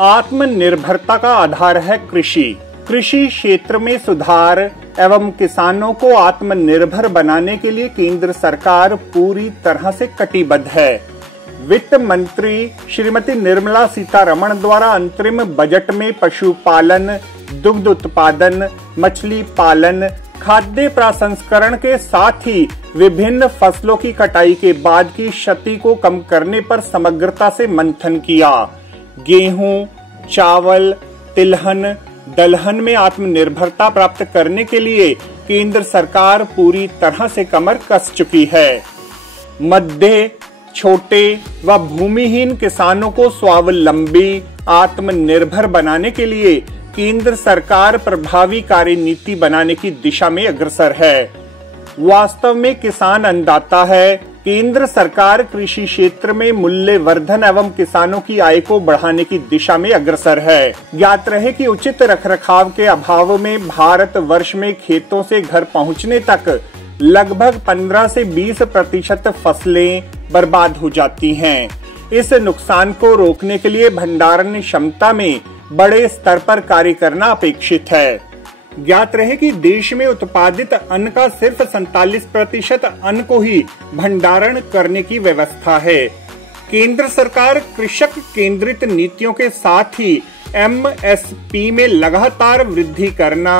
आत्मनिर्भरता का आधार है कृषि। कृषि क्षेत्र में सुधार एवं किसानों को आत्मनिर्भर बनाने के लिए केंद्र सरकार पूरी तरह से कटिबद्ध है। वित्त मंत्री श्रीमती निर्मला सीतारमण द्वारा अंतरिम बजट में पशुपालन, दुग्ध उत्पादन, मछली पालन, खाद्य प्रसंस्करण के साथ ही विभिन्न फसलों की कटाई के बाद की क्षति को कम करने पर समग्रता से मंथन किया। गेहूं, चावल, तिलहन, दलहन में आत्मनिर्भरता प्राप्त करने के लिए केंद्र सरकार पूरी तरह से कमर कस चुकी है। मध्य, छोटे व भूमिहीन किसानों को स्वावलंबी, आत्मनिर्भर बनाने के लिए केंद्र सरकार प्रभावी कार्यनीति बनाने की दिशा में अग्रसर है। वास्तव में किसान अन्नदाता है। केंद्र सरकार कृषि क्षेत्र में मूल्य वर्धन एवं किसानों की आय को बढ़ाने की दिशा में अग्रसर है। ज्ञात रहे कि उचित रखरखाव के अभाव में भारत वर्ष में खेतों से घर पहुंचने तक लगभग 15 से 20% फसलें बर्बाद हो जाती हैं। इस नुकसान को रोकने के लिए भंडारण क्षमता में बड़े स्तर पर कार्य करना अपेक्षित है। ज्ञात रहे कि देश में उत्पादित अन्न का सिर्फ 47% अन्न को ही भंडारण करने की व्यवस्था है। केंद्र सरकार कृषक केंद्रित नीतियों के साथ ही MSP में लगातार वृद्धि करना,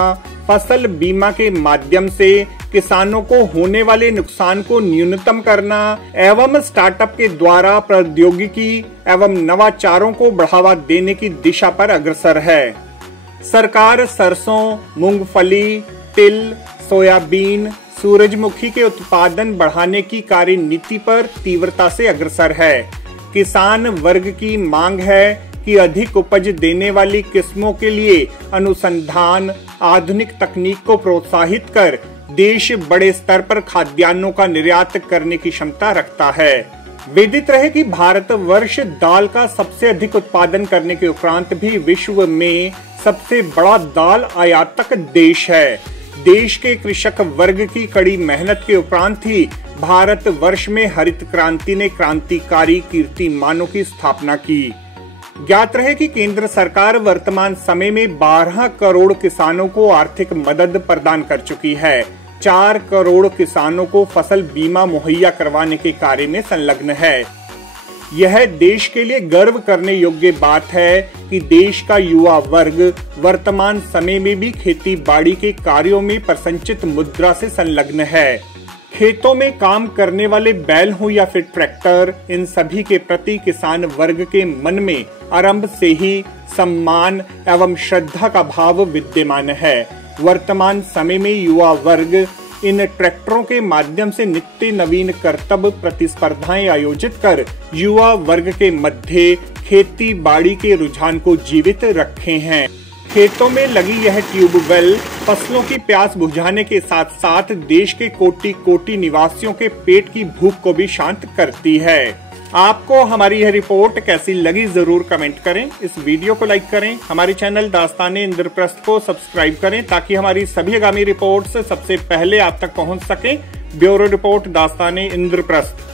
फसल बीमा के माध्यम से किसानों को होने वाले नुकसान को न्यूनतम करना एवं स्टार्टअप के द्वारा प्रौद्योगिकी एवं नवाचारों को बढ़ावा देने की दिशा पर अग्रसर है। सरकार सरसों, मूंगफली, तिल, सोयाबीन, सूरजमुखी के उत्पादन बढ़ाने की कार्यनीति पर तीव्रता से अग्रसर है। किसान वर्ग की मांग है कि अधिक उपज देने वाली किस्मों के लिए अनुसंधान, आधुनिक तकनीक को प्रोत्साहित कर देश बड़े स्तर पर खाद्यान्नों का निर्यात करने की क्षमता रखता है। विदित रहे कि भारतवर्ष दाल का सबसे अधिक उत्पादन करने के उपरांत भी विश्व में सबसे बड़ा दाल आयातक देश है। देश के कृषक वर्ग की कड़ी मेहनत के उपरांत ही भारतवर्ष में हरित क्रांति ने क्रांतिकारी कीर्तिमानों की स्थापना की। ज्ञात रहे कि केंद्र सरकार वर्तमान समय में 12 करोड़ किसानों को आर्थिक मदद प्रदान कर चुकी है। 4 करोड़ किसानों को फसल बीमा मुहैया करवाने के कार्य में संलग्न है। यह देश के लिए गर्व करने योग्य बात है कि देश का युवा वर्ग वर्तमान समय में भी खेती बाड़ी के कार्यों में प्रसंचित मुद्रा से संलग्न है। खेतों में काम करने वाले बैल हो या फिर ट्रैक्टर, इन सभी के प्रति किसान वर्ग के मन में आरंभ से ही सम्मान एवं श्रद्धा का भाव विद्यमान है। वर्तमान समय में युवा वर्ग इन ट्रैक्टरों के माध्यम से नित्य नवीन कर्तव्य प्रतिस्पर्धाएं आयोजित कर युवा वर्ग के मध्य खेती बाड़ी के रुझान को जीवित रखे हैं। खेतों में लगी यह ट्यूबवेल फसलों की प्यास बुझाने के साथ साथ देश के कोटि कोटि निवासियों के पेट की भूख को भी शांत करती है। आपको हमारी यह रिपोर्ट कैसी लगी जरूर कमेंट करें। इस वीडियो को लाइक करें। हमारे चैनल दास्ताने इंद्रप्रस्थ को सब्सक्राइब करें ताकि हमारी सभी आगामी रिपोर्ट्स सबसे पहले आप तक पहुंच सके। ब्यूरो रिपोर्ट दास्ताने इंद्रप्रस्थ।